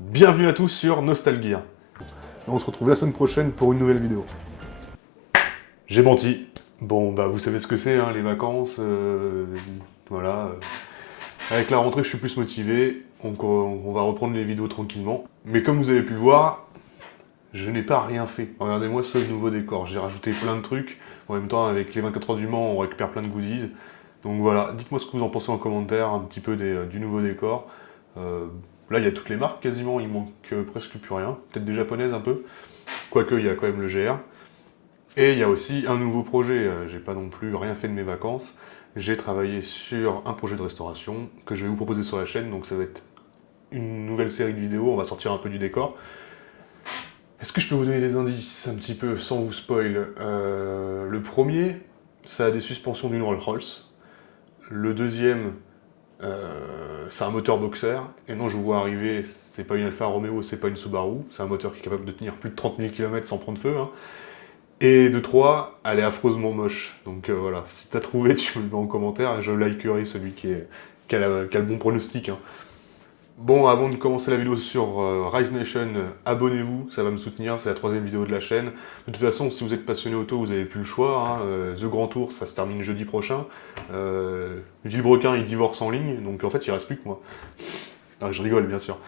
Bienvenue à tous sur Nostalgear. On se retrouve la semaine prochaine pour une nouvelle vidéo. J'ai menti. Bon, bah vous savez ce que c'est, hein, les vacances. Voilà. Avec la rentrée, je suis plus motivé. Donc on va reprendre les vidéos tranquillement. Mais comme vous avez pu le voir, je n'ai pas rien fait. Regardez-moi ce nouveau décor. J'ai rajouté plein de trucs. En même temps, avec les 24 heures du Mans, on récupère plein de goodies. Donc voilà, dites-moi ce que vous en pensez en commentaire, un petit peu du nouveau décor. Euh, Là, il y a toutes les marques quasiment, il manque presque plus rien. Peut-être des japonaises un peu. Quoique, il y a quand même le GR. Et il y a aussi un nouveau projet. J'ai pas non plus rien fait de mes vacances. J'ai travaillé sur un projet de restauration que je vais vous proposer sur la chaîne. Donc ça va être une nouvelle série de vidéos. On va sortir un peu du décor. Est-ce que je peux vous donner des indices un petit peu sans vous spoil? Le premier, ça a des suspensions d'une Rolls-Royce. Le deuxième, c'est un moteur boxer. Et non, je vous vois arriver, c'est pas une Alfa Romeo, c'est pas une Subaru. C'est un moteur qui est capable de tenir plus de 30 000 km sans prendre feu, hein. Et de 3, elle est affreusement moche. Donc voilà, si t'as trouvé, tu me le mets en commentaire et je likerai celui qui a le bon pronostic, hein. Bon, avant de commencer la vidéo sur Rise Nation, abonnez-vous, ça va me soutenir, c'est la troisième vidéo de la chaîne. De toute façon, si vous êtes passionné auto, vous avez plus le choix, hein. The Grand Tour, ça se termine jeudi prochain. Villebrequin, il divorce en ligne, donc en fait, il reste plus que moi. Ah, je rigole, bien sûr.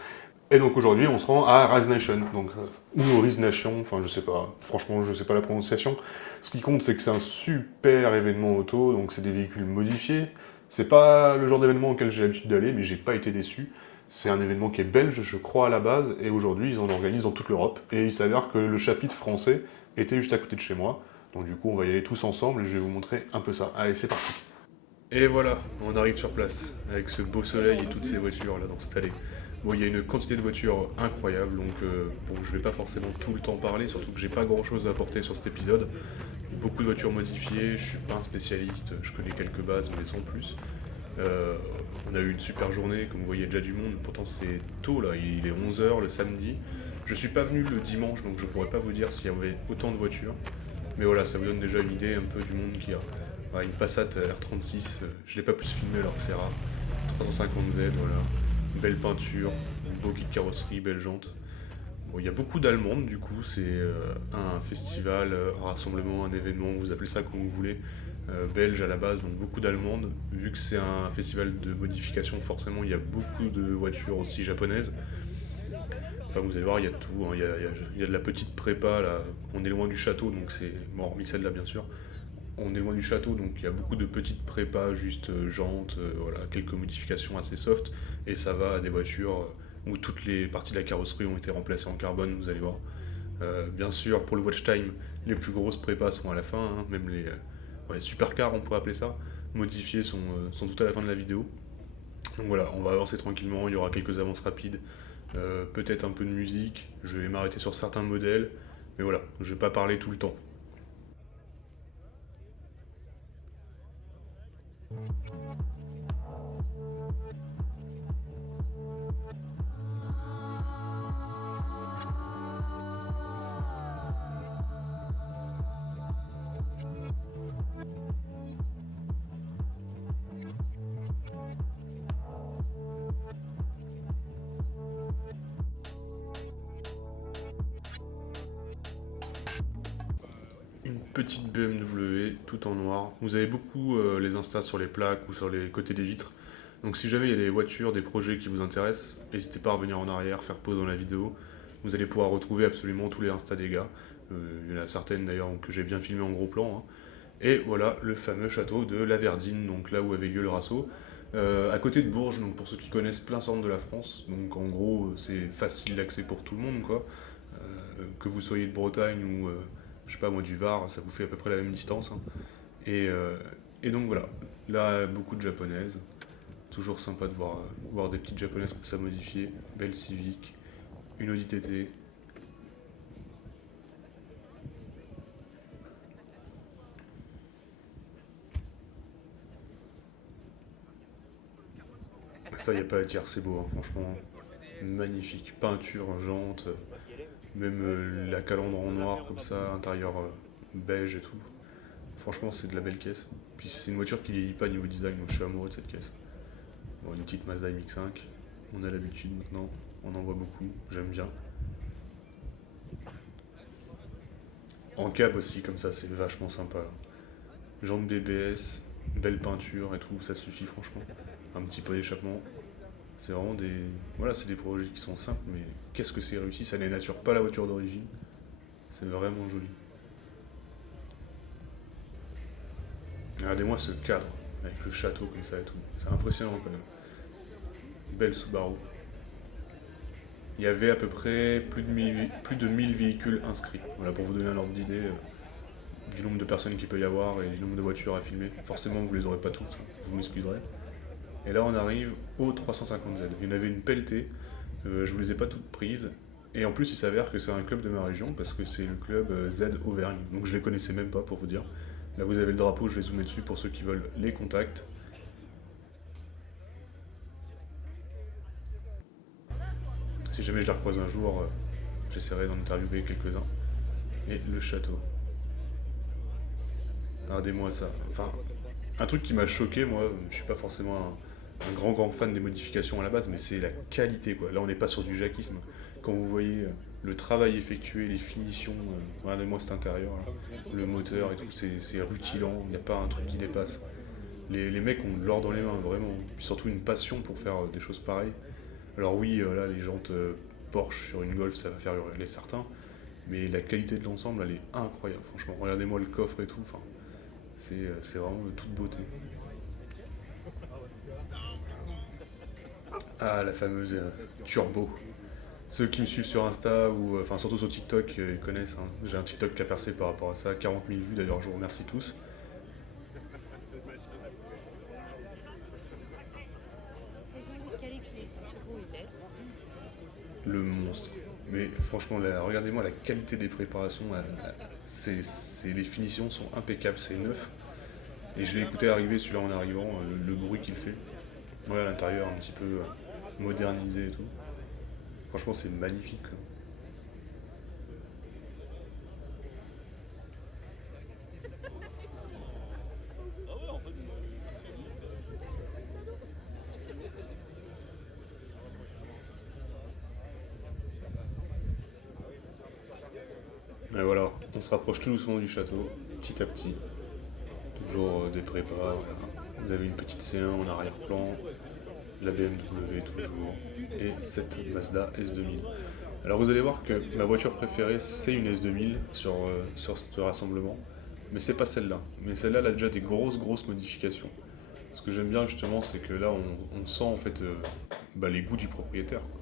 Et donc aujourd'hui, on se rend à Rise Nation, donc, ou Rise Nation, enfin je sais pas, franchement je sais pas la prononciation. Ce qui compte, c'est que c'est un super événement auto, donc c'est des véhicules modifiés. C'est pas le genre d'événement auquel j'ai l'habitude d'aller, mais j'ai pas été déçu. C'est un événement qui est belge, je crois, à la base, et aujourd'hui ils en organisent dans toute l'Europe. Et il s'avère que le chapitre français était juste à côté de chez moi. Donc du coup, on va y aller tous ensemble et je vais vous montrer un peu ça. Allez, c'est parti. Et voilà, on arrive sur place, avec ce beau soleil et toutes ces voitures là installées. Bon, il y a une quantité de voitures incroyable, donc bon, je vais pas forcément tout le temps parler, surtout que j'ai pas grand chose à apporter sur cet épisode. Beaucoup de voitures modifiées, je suis pas un spécialiste, je connais quelques bases, mais sans plus. Euh, on a eu une super journée, comme vous voyez, déjà du monde, pourtant c'est tôt là, il est 11 h le samedi. Je suis pas venu le dimanche, donc je pourrais pas vous dire s'il y avait autant de voitures. Mais voilà, ça vous donne déjà une idée un peu du monde qu'il y a. Voilà, une Passat R36, je l'ai pas plus filmé alors que c'est rare. 350Z, voilà. Belle peinture, beau kit carrosserie, belle jante. Bon, il y a beaucoup d'Allemandes du coup, c'est un festival, un rassemblement, un événement, vous appelez ça comme vous voulez, belge à la base, donc beaucoup d'Allemandes. Vu que c'est un festival de modification, forcément il y a beaucoup de voitures aussi japonaises. Enfin, vous allez voir, il y a de tout, hein. Il y a de la petite prépa là. On est loin du château, donc c'est. Bon, hormis celle-là, bien sûr. On est loin du château, donc il y a beaucoup de petites prépas, juste jantes, voilà, quelques modifications assez soft. Et ça va à des voitures où toutes les parties de la carrosserie ont été remplacées en carbone, vous allez voir. Bien sûr, pour le watch time, les plus grosses prépas sont à la fin, hein, même les ouais, supercars, on pourrait appeler ça, modifiés sont tout à la fin de la vidéo. Donc voilà, on va avancer tranquillement, il y aura quelques avances rapides, peut-être un peu de musique, je vais m'arrêter sur certains modèles, mais voilà, je vais pas parler tout le temps. Une petite BMW, tout en noir. Vous avez beaucoup les instas sur les plaques ou sur les côtés des vitres. Donc si jamais il y a des voitures, des projets qui vous intéressent, n'hésitez pas à revenir en arrière, faire pause dans la vidéo. Vous allez pouvoir retrouver absolument tous les instas des gars. Il y en a certaines d'ailleurs que j'ai bien filmées en gros plan, hein. Et voilà le fameux château de La Verdine, donc là où avait lieu le Rasso. À côté de Bourges, donc pour ceux qui connaissent plein centre de la France, donc en gros c'est facile d'accès pour tout le monde, quoi. Que vous soyez de Bretagne ou je sais pas moi du Var, ça vous fait à peu près la même distance, hein. Et, euh, et donc voilà, là beaucoup de japonaises, toujours sympa de voir des petites japonaises comme ça modifiées, belle Civic, une Audi TT. Ça y a pas à dire, c'est beau, hein, franchement, magnifique, peinture, jante, même la calandre en noir comme ça, intérieur beige et tout. Franchement c'est de la belle caisse. Puis c'est une voiture qui vieillit pas niveau design, donc je suis amoureux de cette caisse. Bon, une petite Mazda MX-5, on a l'habitude maintenant. on en voit beaucoup, j'aime bien. En cab aussi, comme ça, c'est vachement sympa. Là. Jantes BBS, belle peinture et tout, ça suffit franchement. Un petit peu d'échappement. C'est vraiment des. Voilà, c'est des projets qui sont simples, mais qu'est-ce que c'est réussi, ça dénature pas la voiture d'origine. C'est vraiment joli. Regardez-moi ce cadre, avec le château comme ça et tout. C'est impressionnant quand même. Belle Subaru. Il y avait à peu près plus de 1000 véhicules inscrits. Voilà, pour vous donner un ordre d'idée du nombre de personnes qu'il peut y avoir et du nombre de voitures à filmer. Forcément, vous les aurez pas toutes, hein, vous m'excuserez. Et là, on arrive au 350Z. Il y en avait une pelletée, je vous les ai pas toutes prises. Et en plus, il s'avère que c'est un club de ma région parce que c'est le club Z Auvergne. Donc je les connaissais même pas pour vous dire. Là, vous avez le drapeau, je vais zoomer dessus pour ceux qui veulent les contacts. Si jamais je la recroise un jour, j'essaierai d'en interviewer quelques-uns. Et le château. Regardez-moi ça. Enfin, un truc qui m'a choqué, moi, je suis pas forcément un grand fan des modifications à la base, mais c'est la qualité, quoi. Là, on n'est pas sur du jacquisme. Quand vous voyez le travail effectué, les finitions, regardez-moi cet intérieur, là, le moteur et tout, c'est rutilant, il n'y a pas un truc qui dépasse. Les mecs ont de l'or dans les mains, vraiment. Puis surtout une passion pour faire des choses pareilles. Alors oui, là, les jantes Porsche sur une Golf, ça va faire hurler certains, mais la qualité de l'ensemble, elle est incroyable, franchement. Regardez-moi le coffre et tout, enfin, c'est vraiment de toute beauté. Ah, la fameuse Turbo. Ceux qui me suivent sur Insta ou enfin surtout sur TikTok connaissent. Hein. J'ai un TikTok qui a percé par rapport à ça, 40 000 vues d'ailleurs, je vous remercie tous. Le monstre. Mais franchement, regardez-moi la qualité des préparations. Les finitions sont impeccables, c'est neuf. Et je l'ai écouté arriver celui-là en arrivant, le bruit qu'il fait. Voilà l'intérieur un petit peu modernisé et tout. Franchement, c'est magnifique. Quoi. Et voilà, on se rapproche tout doucement du château, petit à petit. Toujours des prépas, voilà. Vous avez une petite C1 en arrière-plan, la BMW toujours, et cette Mazda S2000. Alors vous allez voir que ma voiture préférée c'est une S2000 sur ce rassemblement, mais c'est pas celle-là. Mais celle-là elle a déjà des grosses modifications. Ce que j'aime bien justement c'est que là on sent en fait les goûts du propriétaire. Quoi.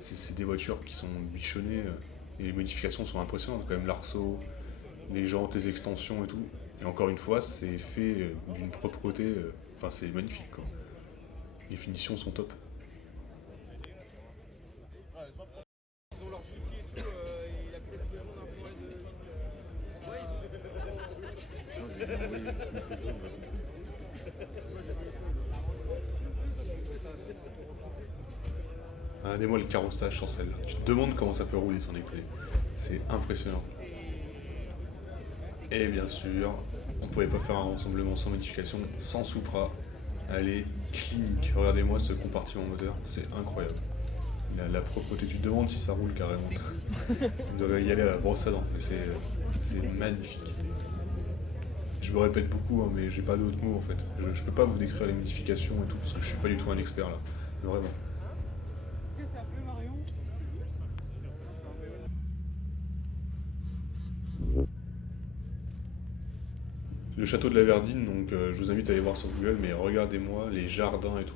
C'est des voitures qui sont bichonnées et les modifications sont impressionnantes quand même, l'arceau, les jantes, les extensions et tout. Et encore une fois c'est fait d'une propreté, enfin c'est magnifique quoi. Les finitions sont top. Regardez-moi le carrossage sur celle-là. Tu te demandes comment ça peut rouler sans déconner. C'est impressionnant. Et bien sûr, on pouvait pas faire un rassemblement sans modification, sans Supra. Elle est clinique. Regardez-moi ce compartiment moteur, c'est incroyable. La propreté, tu te demandes si ça roule carrément. On devrait y aller à la brosse à dents, mais c'est magnifique. Je me répète beaucoup, hein, mais j'ai pas d'autres mots en fait. Je peux pas vous décrire les modifications et tout, parce que je suis pas du tout un expert là. Vraiment. Le château de la Verdine, donc je vous invite à aller voir sur Google, mais regardez-moi les jardins et tout.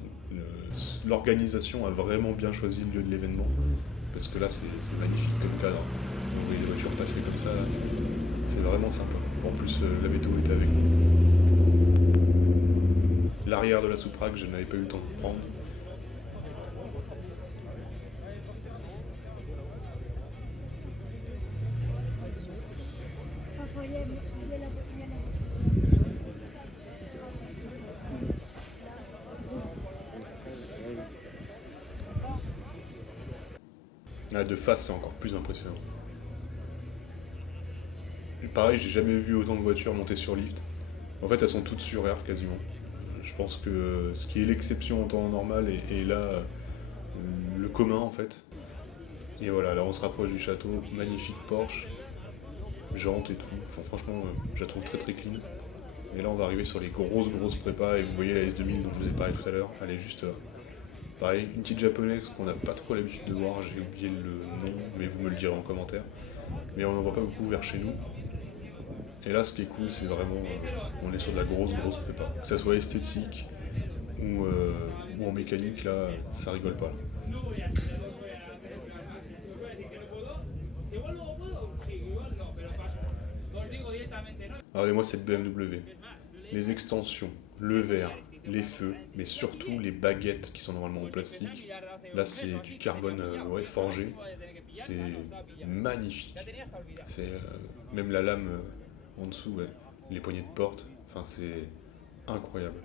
L'organisation a vraiment bien choisi le lieu de l'événement, parce que là c'est magnifique comme cadre. Vous voyez les voitures passer comme ça, c'est vraiment sympa. En plus la météo est avec nous. L'arrière de la Supra que je n'avais pas eu le temps de prendre. Là, de face, c'est encore plus impressionnant. Et pareil, j'ai jamais vu autant de voitures monter sur lift. En fait, elles sont toutes sur air quasiment. Je pense que ce qui est l'exception en temps normal est là le commun en fait. Et voilà, là on se rapproche du château, magnifique Porsche, jantes et tout. Enfin, franchement, je la trouve très très clean. Et là on va arriver sur les grosses prépas et vous voyez la S2000 dont je vous ai parlé tout à l'heure, elle est juste pareil, une petite japonaise qu'on n'a pas trop l'habitude de voir, j'ai oublié le nom, mais vous me le direz en commentaire. Mais on n'en voit pas beaucoup vers chez nous. Et là ce qui est cool c'est vraiment, on est sur de la grosse prépa. Que ça soit esthétique ou en mécanique, là ça rigole pas. Regardez-moi cette BMW. Les extensions, le verre, les feux, mais surtout les baguettes qui sont normalement en plastique. Là, c'est du carbone ouais, forgé. C'est magnifique. C'est même la lame en dessous, ouais. Les poignées de porte. Enfin, c'est incroyable.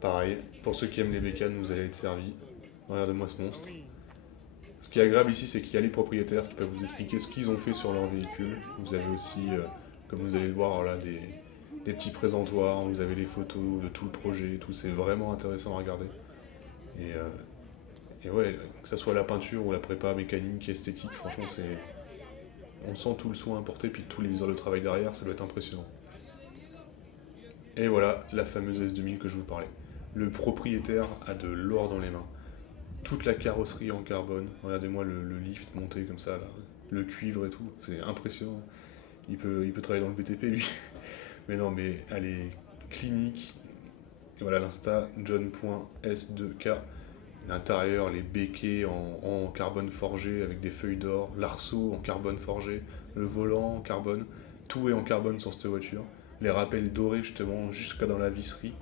Pareil, pour ceux qui aiment les bécanes, vous allez être servis. Regardez-moi ce monstre. Ce qui est agréable ici, c'est qu'il y a les propriétaires qui peuvent vous expliquer ce qu'ils ont fait sur leur véhicule. Vous avez aussi, comme vous allez le voir, là, des petits présentoirs, vous avez les photos de tout le projet, et tout. C'est vraiment intéressant à regarder. Et, euh, et ouais, que ça soit la peinture ou la prépa mécanique, esthétique, franchement, on sent tout le soin apporté, puis tous les heures de travail derrière, ça doit être impressionnant. Et voilà, la fameuse S2000 que je vous parlais. Le propriétaire a de l'or dans les mains. Toute la carrosserie en carbone. Regardez-moi le lift monté comme ça, là. Le cuivre et tout. C'est impressionnant. Il peut travailler dans le BTP, lui. Mais non, mais elle est clinique. Et voilà, l'insta, john.s2k. L'intérieur, les béquets en carbone forgé avec des feuilles d'or. L'arceau en carbone forgé. Le volant en carbone. Tout est en carbone sur cette voiture. Les rappels dorés, justement, jusqu'à dans la visserie.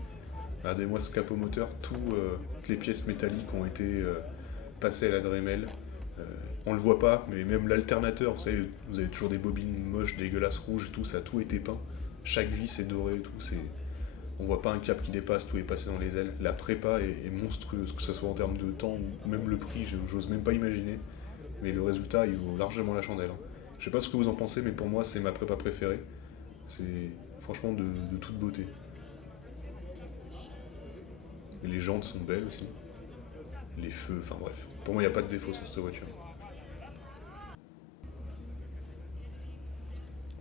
Regardez-moi ce capot moteur, toutes les pièces métalliques ont été passées à la Dremel. On le voit pas, mais même l'alternateur, vous savez, vous avez toujours des bobines moches, dégueulasses, rouges et tout, ça a tout été peint. Chaque vis est dorée et tout, on voit pas un cap qui dépasse, tout est passé dans les ailes. La prépa est monstrueuse, que ce soit en termes de temps ou même le prix, j'ose même pas imaginer. Mais le résultat, il vaut largement la chandelle. Hein. Je sais pas ce que vous en pensez, mais pour moi, c'est ma prépa préférée. C'est franchement de toute beauté. Et les jantes sont belles aussi. Les feux, enfin bref. Pour moi, il n'y a pas de défaut sur cette voiture.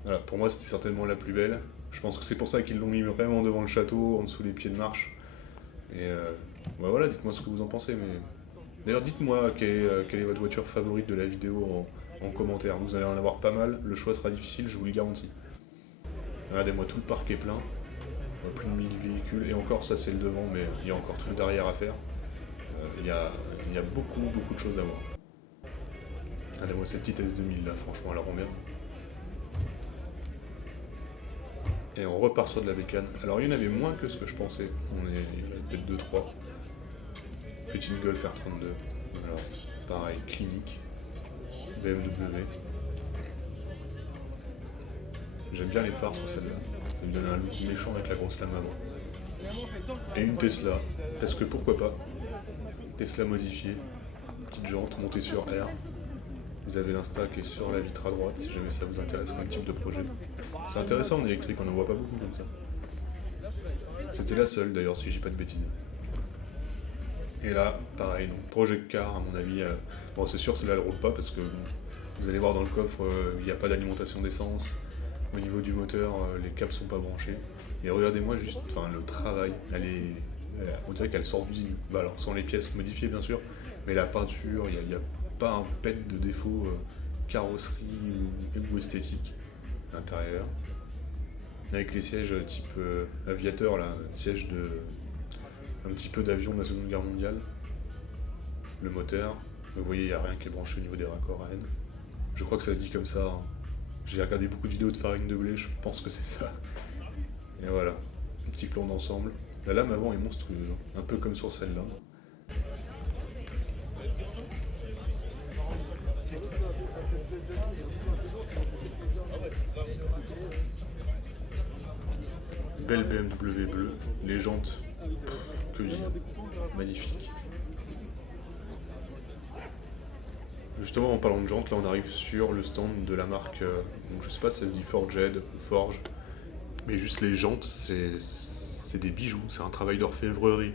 Voilà, pour moi, c'était certainement la plus belle. Je pense que c'est pour ça qu'ils l'ont mis vraiment devant le château, en dessous les pieds de marche. Et bah voilà, dites-moi ce que vous en pensez. Mais d'ailleurs, dites-moi quelle est votre voiture favorite de la vidéo en commentaire. Vous allez en avoir pas mal. Le choix sera difficile, je vous le garantis. Regardez-moi, tout le parc est plein. Plus de 1000 véhicules. Et encore, ça c'est le devant, mais il y a encore tout le derrière à faire. Il y a beaucoup de choses à voir. Regardez-moi cette petite S2000 là, franchement, elle rend bien. Et on repart sur de la bécane. Alors il y en avait moins que ce que je pensais. Il y en avait peut-être 2-3. Petite Golf R32. Alors, pareil, clinique. BMW. J'aime bien les phares sur celle-là. Ça me donne un look méchant avec la grosse lame avant. Et une Tesla. Parce que pourquoi pas. Tesla modifiée. Petite jante montée sur R. Vous avez l'Insta qui est sur la vitre à droite si jamais ça vous intéresse comme type de projet. C'est intéressant en électrique, on n'en voit pas beaucoup comme ça. C'était la seule d'ailleurs si je dis pas de bêtises. Et là, pareil, donc Project Car à mon avis. Bon c'est sûr celle-là elle roule pas parce que vous allez voir dans le coffre, il n'y a pas d'alimentation d'essence. Au niveau du moteur, les câbles sont pas branchés. Et regardez-moi juste, enfin le travail, on dirait qu'elle sort d'usine. Bah alors sans les pièces modifiées bien sûr, mais la peinture, il n'y a pas un pet de défaut carrosserie ou esthétique à l'intérieur. Avec les sièges type aviateur, là, siège de un petit peu d'avion de la Seconde Guerre mondiale. Le moteur, vous voyez, il n'y a rien qui est branché au niveau des raccords à N. Je crois que ça se dit comme ça. Hein. J'ai regardé beaucoup de vidéos de farine de blé, je pense que c'est ça. Et voilà, un petit plan d'ensemble. La lame avant est monstrueuse, un peu comme sur celle-là. Belle BMW bleue, les jantes, que dire, magnifique. Justement, en parlant de jantes, là on arrive sur le stand de la marque, donc je sais pas si ça se dit Forged ou Forge, mais juste les jantes, c'est des bijoux, c'est un travail d'orfèvrerie.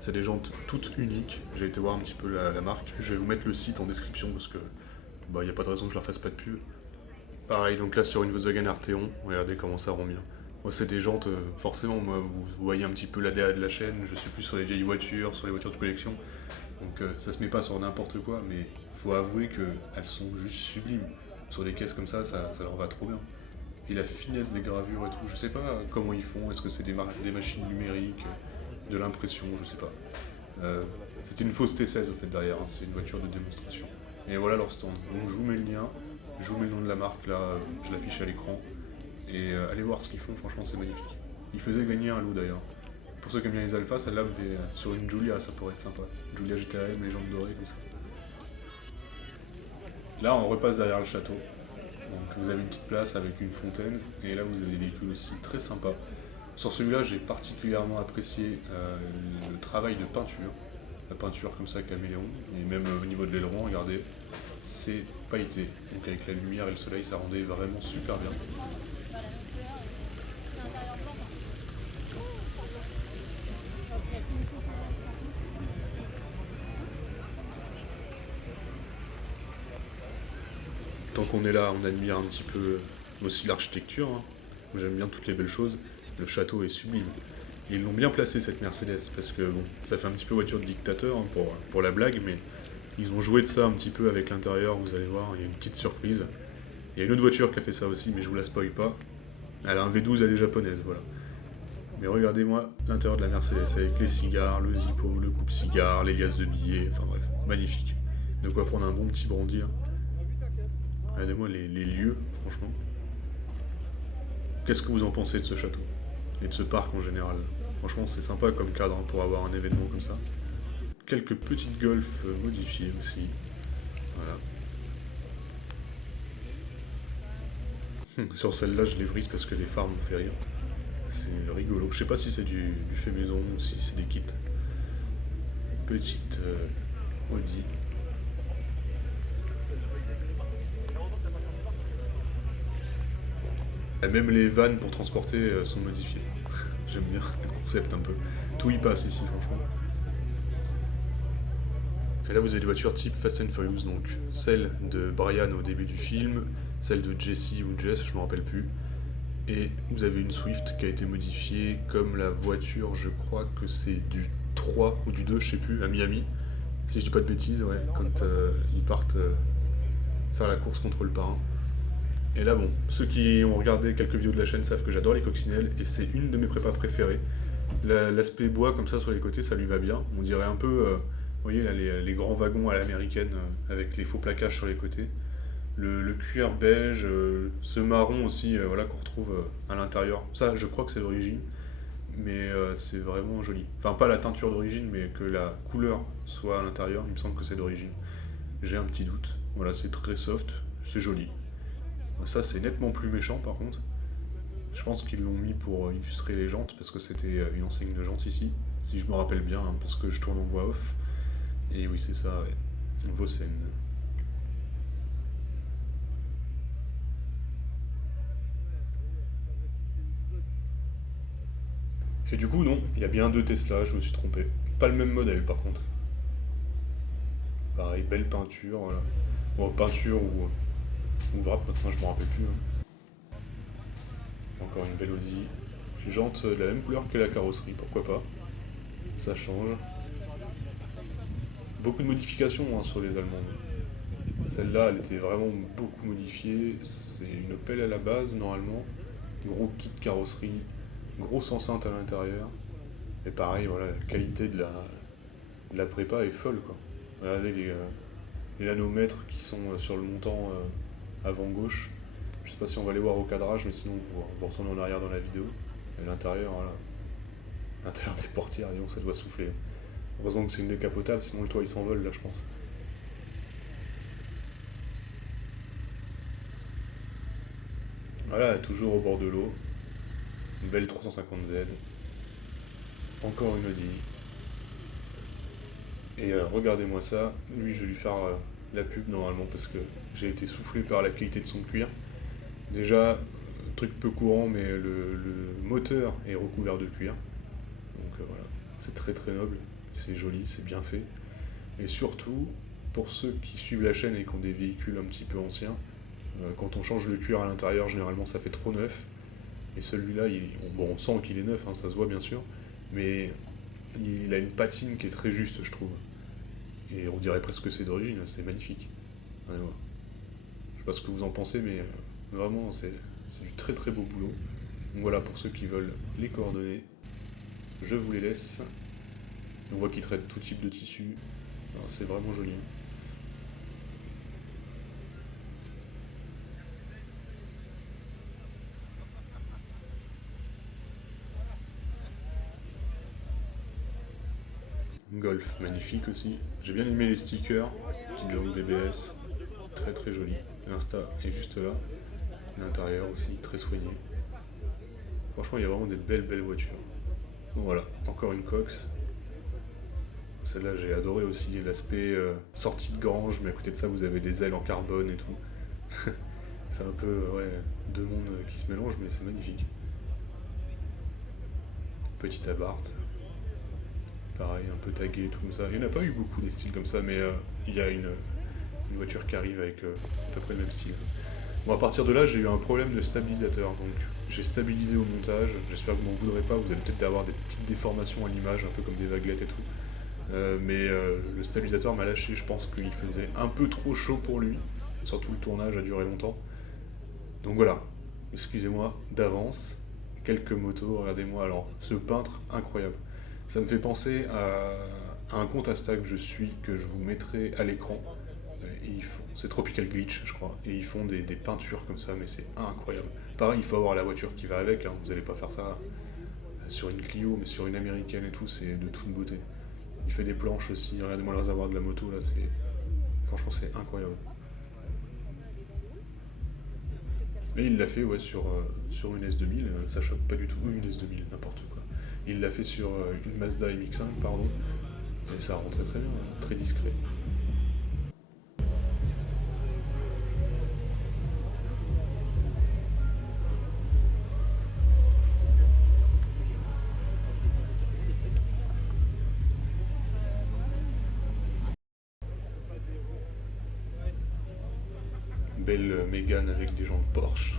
C'est des jantes toutes uniques. J'ai été voir un petit peu la marque. Je vais vous mettre le site en description parce que il n'y a pas de raison que je leur fasse pas de pub. Pareil, donc là sur une Volkswagen Arteon, regardez comment ça rend bien. Moi, c'est des jantes, forcément, moi, vous voyez un petit peu l'ADA de la chaîne, je suis plus sur les vieilles voitures, sur les voitures de collection. Donc ça se met pas sur n'importe quoi, mais faut avouer qu'elles sont juste sublimes. Sur des caisses comme ça leur va trop bien. Et la finesse des gravures et tout, je sais pas comment ils font, est-ce que c'est des machines numériques, de l'impression, je sais pas. C'était une fausse T16 au fait derrière, hein, c'est une voiture de démonstration. Et voilà leur stand. Donc je vous mets le lien, je vous mets le nom de la marque là, je l'affiche à l'écran. Et allez voir ce qu'ils font, franchement c'est magnifique. Ils faisaient gagner un lot d'ailleurs. Pour ceux qui aiment bien les alphas, celle-là sur une Giulia, ça pourrait être sympa. Giulia GTAM, les jambes dorées comme ça. Là on repasse derrière le château. Donc vous avez une petite place avec une fontaine, et là vous avez des véhicules aussi très sympas. Sur celui-là, j'ai particulièrement apprécié le travail de peinture. La peinture comme ça, caméléon, et même au niveau de l'aileron, regardez, c'est pailleté. Donc avec la lumière et le soleil, ça rendait vraiment super bien. Tant qu'on est là, on admire un petit peu aussi l'architecture. Hein. J'aime bien toutes les belles choses. Le château est sublime. Et ils l'ont bien placé cette Mercedes, parce que bon, ça fait un petit peu voiture de dictateur hein, pour la blague, mais ils ont joué de ça un petit peu avec l'intérieur, vous allez voir, il y a une petite surprise. Il y a une autre voiture qui a fait ça aussi, mais je vous la spoil pas. Elle a un V12, elle est japonaise, voilà. Mais regardez-moi l'intérieur de la Mercedes, avec les cigares, le zippo, le coupe-cigare, les liasses de billets, enfin bref, magnifique. De quoi prendre un bon petit brandy. Hein. Regardez-moi les lieux, franchement. Qu'est-ce que vous en pensez de ce château? Et de ce parc en général? Franchement, c'est sympa comme cadre hein, pour avoir un événement comme ça. Quelques petites golfs modifiées aussi. Voilà. Sur celle-là, je les brise parce que les phares m'ont fait rire. C'est rigolo. Je sais pas si c'est du fait maison ou si c'est des kits. Petite Audi. Et même les vannes pour transporter sont modifiées. J'aime bien le concept un peu. Tout y passe ici, franchement. Et là, vous avez des voitures type Fast and Furious, donc celle de Brian au début du film, celle de Jesse ou Jess, je me rappelle plus. Et vous avez une Swift qui a été modifiée comme la voiture, je crois que c'est du 3 ou du 2, je sais plus, à Miami. Si je dis pas de bêtises, ouais, quand ils partent faire la course contre le parrain. Et là, bon, ceux qui ont regardé quelques vidéos de la chaîne savent que j'adore les coccinelles et c'est une de mes prépas préférées. L'aspect bois comme ça sur les côtés, ça lui va bien. On dirait un peu, vous voyez là, les grands wagons à l'américaine avec les faux plaquages sur les côtés. Le cuir beige, ce marron aussi, voilà, qu'on retrouve à l'intérieur. Ça, je crois que c'est d'origine, mais c'est vraiment joli. Enfin, pas la teinture d'origine, mais que la couleur soit à l'intérieur, il me semble que c'est d'origine. J'ai un petit doute. Voilà, c'est très soft, c'est joli. Ça, c'est nettement plus méchant par contre. Je pense qu'ils l'ont mis pour illustrer les jantes, parce que c'était une enseigne de jantes ici, si je me rappelle bien, hein, parce que je tourne en voix off. Et oui, c'est ça, ouais. Vossen. Et du coup, non, il y a bien deux Tesla, je me suis trompé. Pas le même modèle par contre. Pareil, belle peinture, voilà. Bon, peinture ou wrap, maintenant je me rappelle plus. Hein. Encore une belle Audi. Jante de la même couleur que la carrosserie, pourquoi pas. Ça change. Beaucoup de modifications hein, sur les Allemandes. Celle-là, elle était vraiment beaucoup modifiée. C'est une Opel à la base, normalement. Gros kit carrosserie, grosse enceinte à l'intérieur. Et pareil, voilà, la qualité de la prépa est folle, quoi. Regardez les nanomètres qui sont sur le montant avant gauche. Je sais pas si on va les voir au cadrage, mais sinon vous retournez en arrière dans la vidéo. Et l'intérieur, voilà. L'intérieur des portières, disons, ça doit souffler. Heureusement que c'est une décapotable, sinon le toit il s'envole là, je pense. Voilà, toujours au bord de l'eau. Une belle 350Z. Encore une Audi. Et regardez-moi ça. Lui, je vais lui faire la pub normalement parce que j'ai été soufflé par la qualité de son cuir. Déjà, truc peu courant, mais le moteur est recouvert de cuir. Donc voilà, c'est très très noble, c'est joli, c'est bien fait. Et surtout, pour ceux qui suivent la chaîne et qui ont des véhicules un petit peu anciens, quand on change le cuir à l'intérieur, généralement ça fait trop neuf. Et celui-là, on sent qu'il est neuf, hein, ça se voit bien sûr, mais il a une patine qui est très juste, je trouve. Et on dirait presque que c'est d'origine, c'est magnifique. Ouais, ouais. Je sais pas ce que vous en pensez, mais vraiment, c'est du très très beau boulot. Donc voilà, pour ceux qui veulent les coordonnées, je vous les laisse. On voit qu'ils traitent tout type de tissu. C'est vraiment joli. Golf, magnifique aussi. J'ai bien aimé les stickers, petite jambe BBS, très très joli. L'insta est juste là. L'intérieur aussi, très soigné. Franchement, il y a vraiment des belles voitures. Bon voilà, encore une Cox. Celle-là, j'ai adoré aussi l'aspect sortie de grange, mais à côté de ça, vous avez des ailes en carbone et tout. C'est un peu, ouais, deux mondes qui se mélangent, mais c'est magnifique. Petite Abarth. Pareil, un peu tagué et tout comme ça. Il n'y en a pas eu beaucoup des styles comme ça, mais il y a une voiture qui arrive avec à peu près le même style. Bon, à partir de là, j'ai eu un problème de stabilisateur, donc j'ai stabilisé au montage. J'espère que vous m'en voudrez pas, vous allez peut-être avoir des petites déformations à l'image, un peu comme des vaguelettes et tout. Mais le stabilisateur m'a lâché, je pense qu'il faisait un peu trop chaud pour lui. Surtout le tournage a duré longtemps. Donc voilà, excusez-moi d'avance. Quelques motos, regardez-moi alors, ce peintre incroyable. Ça me fait penser à un compte Insta que je suis, que je vous mettrai à l'écran. C'est Tropical Glitch, je crois, et ils font des peintures comme ça, mais c'est incroyable. Pareil, il faut avoir la voiture qui va avec, hein. Vous n'allez pas faire ça sur une Clio, mais sur une américaine et tout, c'est de toute beauté. Il fait des planches aussi, regardez-moi le réservoir de la moto, là, franchement, c'est incroyable. Mais il l'a fait, ouais, sur une S2000, ça choque pas du tout, ou une S2000, n'importe quoi. Il l'a fait sur une Mazda MX-5, pardon, et ça rentrait très bien, très discret. Belle Mégane avec des jantes Porsche.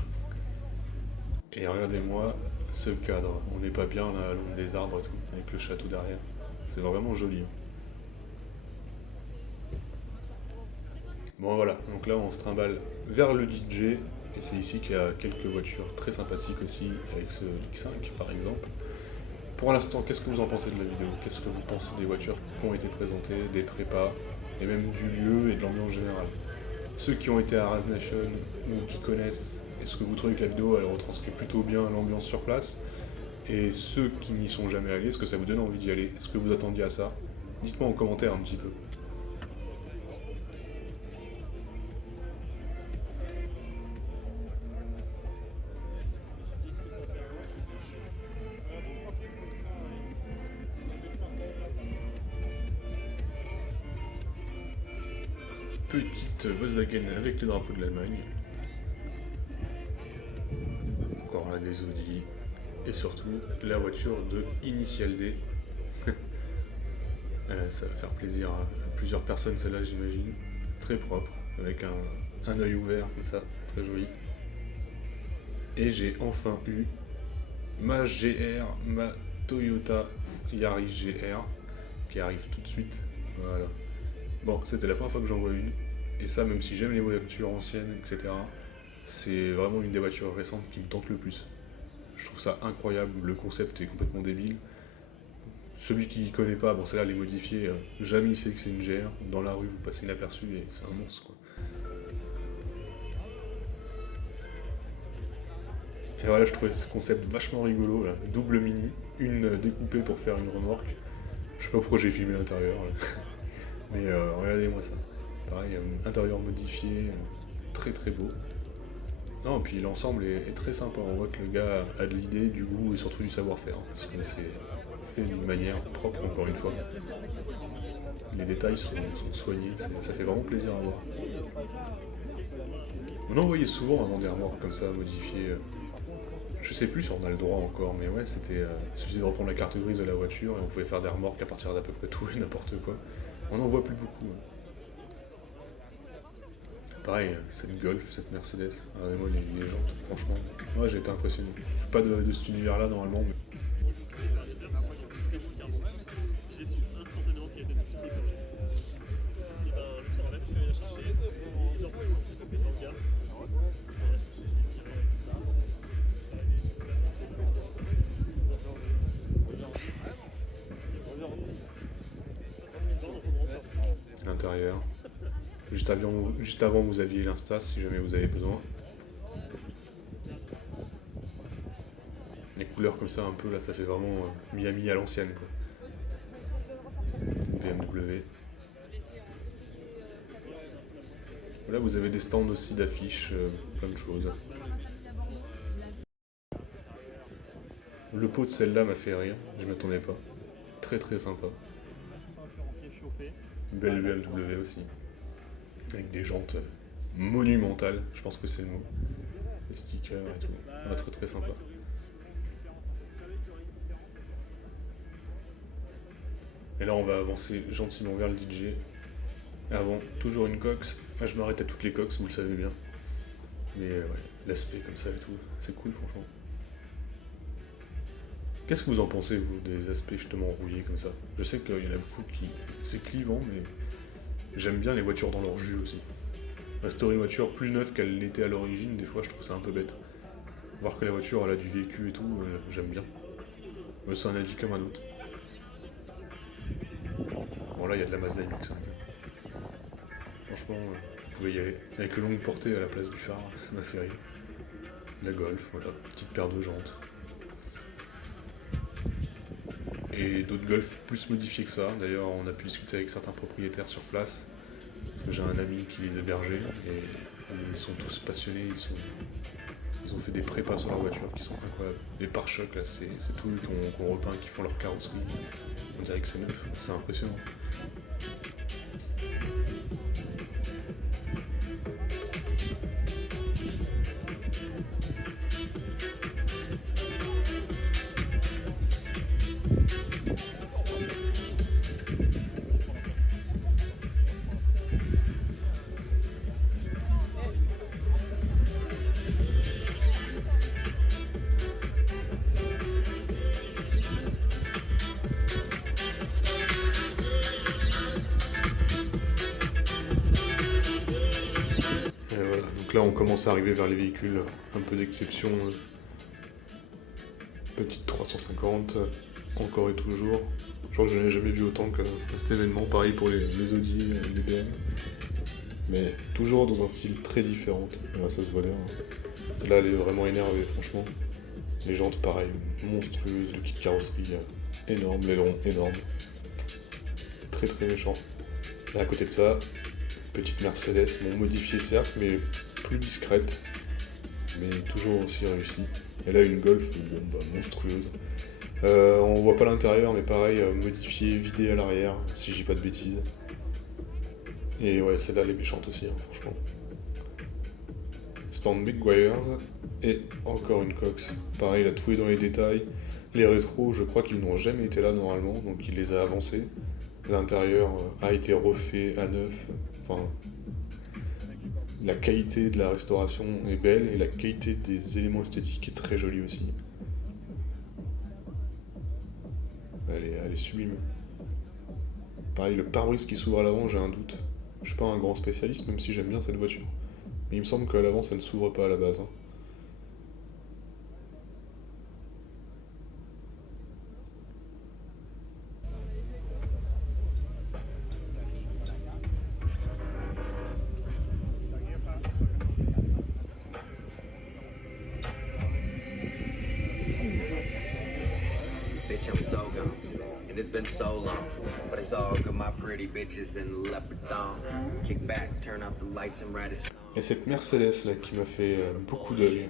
Et regardez-moi ce cadre. On n'est pas bien là, à l'ombre des arbres et tout, avec le château derrière. C'est vraiment joli, hein. Bon voilà, donc là on se trimballe vers le DJ. Et c'est ici qu'il y a quelques voitures très sympathiques aussi, avec ce X5 par exemple. Pour l'instant, qu'est-ce que vous en pensez de la vidéo? Qu'est-ce que vous pensez des voitures qui ont été présentées, des prépas, et même du lieu et de l'ambiance générale? Ceux qui ont été à Raz Nation ou qui connaissent, est-ce que vous trouvez que la vidéo elle retranscrit plutôt bien l'ambiance sur place? Et ceux qui n'y sont jamais allés, est-ce que ça vous donne envie d'y aller? Est-ce que vous attendiez à ça? Dites-moi en commentaire un petit peu. Petite Volkswagen avec le drapeau de l'Allemagne. Encore là des Audi. Et surtout la voiture de Initial D. Ça va faire plaisir à plusieurs personnes celle-là j'imagine. Très propre, avec un œil ouvert comme ça, très joli. Et j'ai enfin eu ma GR, ma Toyota Yaris GR, qui arrive tout de suite. Voilà. Bon, c'était la première fois que j'en vois une. Et ça, même si j'aime les voitures anciennes, etc., c'est vraiment une des voitures récentes qui me tente le plus. Je trouve ça incroyable, le concept est complètement débile. Celui qui ne connaît pas, bon celle-là elle est modifiée, jamais il sait que c'est une GR. Dans la rue, vous passez inaperçu et c'est un monstre quoi. Et voilà, je trouvais ce concept vachement rigolo, là. Double mini, une découpée pour faire une remorque. Je sais pas pourquoi j'ai filmé l'intérieur, là. Mais regardez-moi ça. Pareil, intérieur modifié, très très beau. Non, et puis l'ensemble est très sympa. On voit que le gars a de l'idée, du goût et surtout du savoir-faire. Parce que c'est fait d'une manière propre, encore une fois. Les détails sont soignés, ça fait vraiment plaisir à voir. On en voyait souvent avant des remorques comme ça, modifiées. Je sais plus si on a le droit encore, mais ouais, il suffisait de reprendre la carte grise de la voiture et on pouvait faire des remorques à partir d'à peu près tout et n'importe quoi. On n'en voit plus beaucoup. Pareil, cette Golf, cette Mercedes, regardez-moi les jantes, franchement. Ouais, j'ai été impressionné. Je suis pas de cet univers-là normalement, mais... L'intérieur. Juste avant, vous aviez l'Insta si jamais vous avez besoin. Les couleurs comme ça, un peu là, ça fait vraiment Miami à l'ancienne. BMW. Là, vous avez des stands aussi d'affiches, plein de choses. Le pot de celle-là m'a fait rire, je m'attendais pas. Très très sympa. Belle BMW aussi. Avec des jantes monumentales, je pense que c'est le mot. Les stickers et tout. Très très sympa. Et là on va avancer gentiment vers le DJ. Avant, toujours une cox. Moi je m'arrête à toutes les cox, vous le savez bien. Mais ouais, l'aspect comme ça et tout, c'est cool franchement. Qu'est-ce que vous en pensez, vous, des aspects justement rouillés comme ça? Je sais qu'il y en a beaucoup qui... C'est clivant, mais j'aime bien les voitures dans leur jus aussi. Restaurer une voiture plus neuve qu'elle l'était à l'origine, des fois je trouve ça un peu bête. Voir que la voiture elle a du vécu et tout, j'aime bien. Mais c'est un avis comme un autre. Bon là il y a de la Mazda MX-5. Franchement, vous pouvez y aller. Avec le longue portée à la place du phare, ça m'a fait rire. La Golf, voilà, petite paire de jantes. Et d'autres Golf plus modifiés que ça. D'ailleurs, on a pu discuter avec certains propriétaires sur place. Parce que j'ai un ami qui les hébergeait et ils sont tous passionnés. Ils ont fait des prépas sur leur voiture qui sont incroyables. Les pare-chocs, là, c'est tout eux qu'on repeint, qui font leur carrosserie. On dirait que c'est neuf. C'est impressionnant. Et voilà, donc là on commence à arriver vers les véhicules un peu d'exception. Petite 350, encore et toujours. Je crois que je n'ai jamais vu autant que cet événement, pareil pour les Audi, les BM. Mais toujours dans un style très différent. Là, ça se voit bien. Celle-là, elle est vraiment énervée, franchement. Les jantes, pareil, monstrueuses, le kit carrosserie énorme, l'aileron énorme. Très très méchant. Et à côté de ça, petite Mercedes, bon, modifiée certes, mais plus discrète. Mais toujours aussi réussie. Et là, une Golf, bon, bah, monstrueuse. On voit pas l'intérieur, mais pareil, modifiée, vidée à l'arrière, si je dis pas de bêtises. Et ouais, celle-là, elle est méchante aussi, hein, franchement. Stand Big Wires, et encore une Cox. Pareil, il a tout est dans les détails. Les rétros, je crois qu'ils n'ont jamais été là normalement, donc il les a avancés. L'intérieur a été refait à neuf. Enfin, la qualité de la restauration est belle et la qualité des éléments esthétiques est très jolie aussi. Elle est sublime. Pareil, le pare-brise qui s'ouvre à l'avant, j'ai un doute. Je suis pas un grand spécialiste, même si j'aime bien cette voiture. Mais il me semble qu'à l'avant, ça ne s'ouvre pas à la base. Hein. Bitch, I'm so gone, and it's been so long. But it's all good, my pretty bitches in leopard thong. Kick back, turn out the lights and write a song. Et cette Mercedes là qui m'a fait beaucoup d'œil.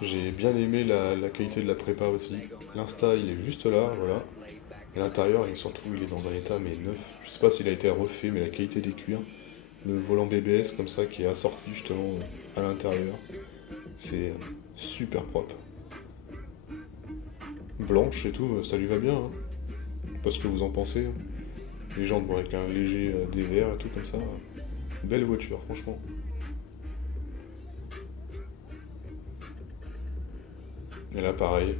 J'ai bien aimé la qualité de la prépa aussi. L'insta il est juste là, voilà. Et l'intérieur, et surtout, il est dans un état mais neuf. Je sais pas s'il a été refait, mais la qualité des cuirs, le volant BBS comme ça qui est assorti justement à l'intérieur, c'est super propre. Blanche et tout, ça lui va bien. Hein. Je sais pas ce que vous en pensez. Hein. Les jantes, bon, avec un léger dévers et tout comme ça. Belle voiture, franchement. Et là, pareil,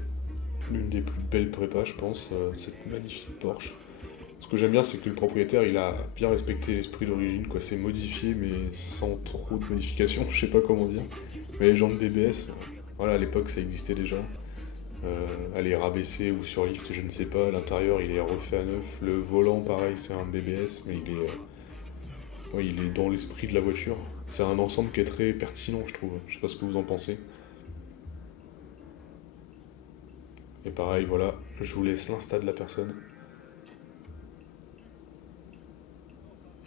l'une des plus belles prépas, je pense, cette magnifique Porsche. Ce que j'aime bien, c'est que le propriétaire, il a bien respecté l'esprit d'origine, quoi. C'est modifié, mais sans trop de modifications, je sais pas comment dire. Mais les jantes BBS, voilà, à l'époque, ça existait déjà. Elle est rabaissée ou sur lift, je ne sais pas. L'intérieur, il est refait à neuf. Le volant, pareil, c'est un BBS, mais ouais, il est dans l'esprit de la voiture. C'est un ensemble qui est très pertinent, je trouve. Je sais pas ce que vous en pensez. Et pareil, voilà, je vous laisse l'insta de la personne.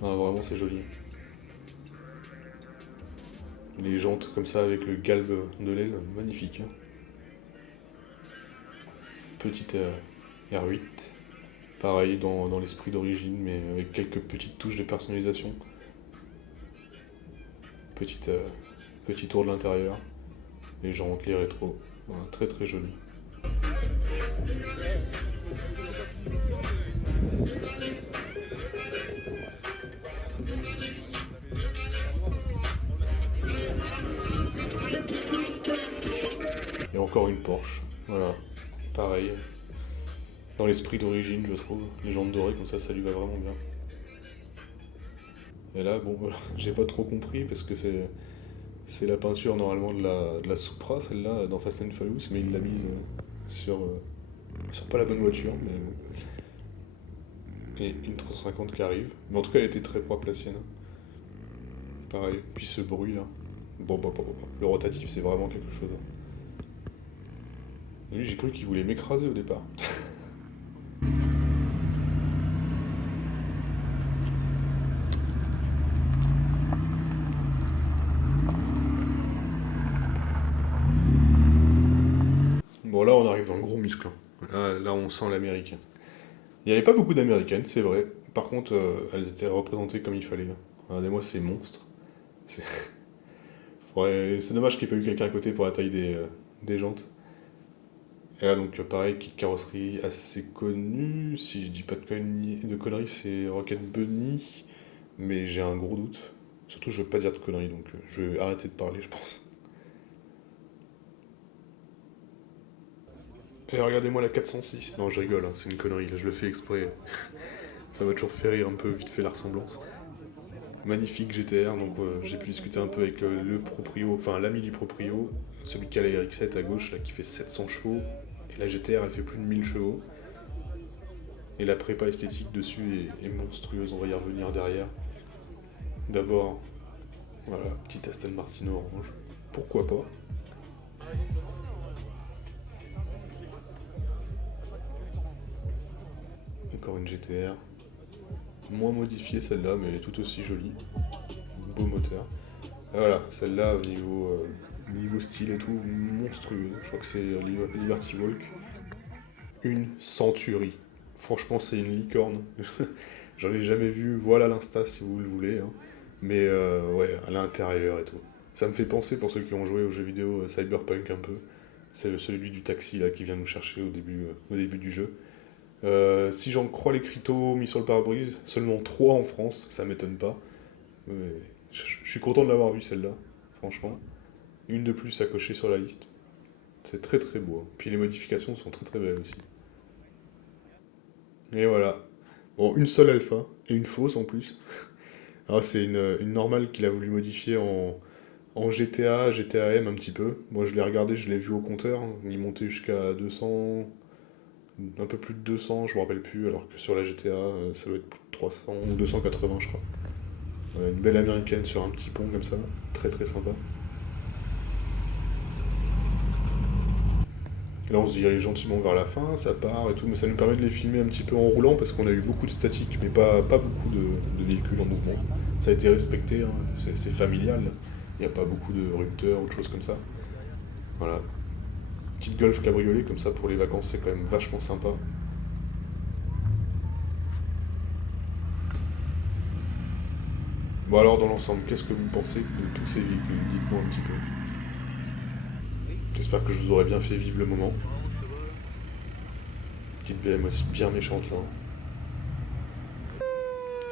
Ah, vraiment, c'est joli. Les jantes comme ça avec le galbe de l'aile, magnifique. Hein. Petite R8. Pareil, dans l'esprit d'origine, mais avec quelques petites touches de personnalisation. Petit tour de l'intérieur. Les jantes, les rétros. Voilà, très très joli. Et encore une Porsche. Voilà. Pareil. Dans l'esprit d'origine, je trouve. Les jantes dorées, comme ça lui va vraiment bien. Et là, bon, voilà, j'ai pas trop compris parce que c'est la peinture normalement de la Supra, celle-là, dans Fast and Furious, mais il l'a mise sur pas la bonne voiture. Mais et une 350 qui arrive. Mais en tout cas, elle était très propre la sienne. Pareil. Puis ce bruit là. Bon. Le rotatif, c'est vraiment quelque chose. Et lui, j'ai cru qu'il voulait m'écraser au départ. Bon, là, on arrive dans le gros muscle. Là, on sent l'américain. Il n'y avait pas beaucoup d'américaines, c'est vrai. Par contre, elles étaient représentées comme il fallait. Regardez-moi ces monstres. C'est c'est dommage qu'il n'y ait pas eu quelqu'un à côté pour la taille des jantes. Et là, donc, pareil, kit carrosserie assez connu. Si je dis pas de conneries, c'est Rocket Bunny. Mais j'ai un gros doute. Surtout, je veux pas dire de conneries, donc je vais arrêter de parler, je pense. Et regardez-moi la 406. Non, je rigole, hein, c'est une connerie, là, je le fais exprès. Ça m'a toujours fait rire un peu, vite fait la ressemblance. Magnifique GTR, donc j'ai pu discuter un peu avec le proprio, enfin l'ami du proprio, celui qui a la RX-7 à gauche, là, qui fait 700 chevaux. Et la GTR, elle fait plus de 1000 chevaux. Et la prépa esthétique dessus est monstrueuse, on va y revenir derrière. D'abord, voilà, petit Aston Martin orange. Pourquoi pas? Encore une GTR. Moins modifiée celle-là, mais tout aussi jolie. Beau moteur. Et voilà, celle-là, niveau style et tout, monstrueux. Je crois que c'est Liberty Walk. Une centurie. Franchement, c'est une licorne. J'en ai jamais vu. Voilà l'Insta si vous le voulez. Hein. Mais ouais, à l'intérieur et tout. Ça me fait penser, pour ceux qui ont joué aux jeux vidéo Cyberpunk un peu, c'est celui du taxi là qui vient nous chercher au début du jeu. Si j'en crois les cryptos mis sur le pare-brise, seulement 3 en France, ça m'étonne pas. Mais je suis content de l'avoir vu celle-là, franchement. Une de plus à cocher sur la liste. C'est très très beau. Hein. Puis les modifications sont très très belles aussi. Et voilà. Bon, une seule alpha, et une fausse en plus. Alors c'est une normale qu'il a voulu modifier en GTA, GTAM un petit peu. Moi je l'ai regardé, je l'ai vu au compteur. Il montait jusqu'à 200... Un peu plus de 200, je me rappelle plus, alors que sur la GTA, ça doit être plus de 300 ou 280, je crois. Une belle américaine sur un petit pont comme ça, très très sympa. Et là, on se dirige gentiment vers la fin, ça part et tout, mais ça nous permet de les filmer un petit peu en roulant parce qu'on a eu beaucoup de statique, mais pas beaucoup de véhicules en mouvement. Ça a été respecté, hein, c'est familial, il n'y a pas beaucoup de rupteurs ou de choses comme ça. Voilà. Petite Golf cabriolet comme ça pour les vacances, c'est quand même vachement sympa. Bon alors dans l'ensemble, qu'est-ce que vous pensez de tous ces véhicules? Dites-moi un petit peu. J'espère que je vous aurai bien fait vivre le moment. Petite BM aussi bien méchante là.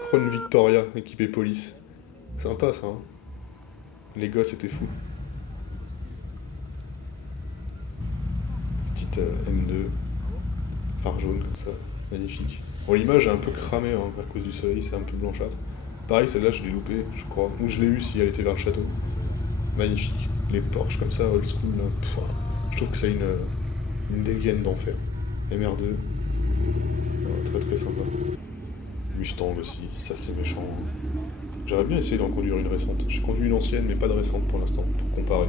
Crown Victoria, équipée police. Sympa ça, hein. Les gosses étaient fous. Petite M2. Phare jaune comme ça. Magnifique. Bon, l'image est un peu cramée hein, à cause du soleil, c'est un peu blanchâtre. Pareil, celle-là, je l'ai loupée, je crois. Ou je l'ai eu si elle était vers le château. Magnifique. Les Porsche comme ça, old school, là. Je trouve que c'est une dégaine d'enfer. MR2. Ah, très très sympa. Mustang aussi, ça c'est méchant. J'aurais bien essayé d'en conduire une récente. J'ai conduit une ancienne, mais pas de récente pour l'instant, pour comparer.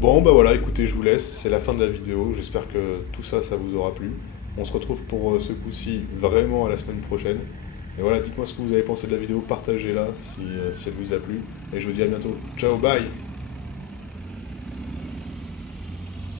Bon, bah voilà, écoutez, je vous laisse. C'est la fin de la vidéo. J'espère que tout ça, ça vous aura plu. On se retrouve pour ce coup-ci vraiment à la semaine prochaine. Et voilà, dites-moi ce que vous avez pensé de la vidéo, partagez-la si elle vous a plu. Et je vous dis à bientôt. Ciao, bye!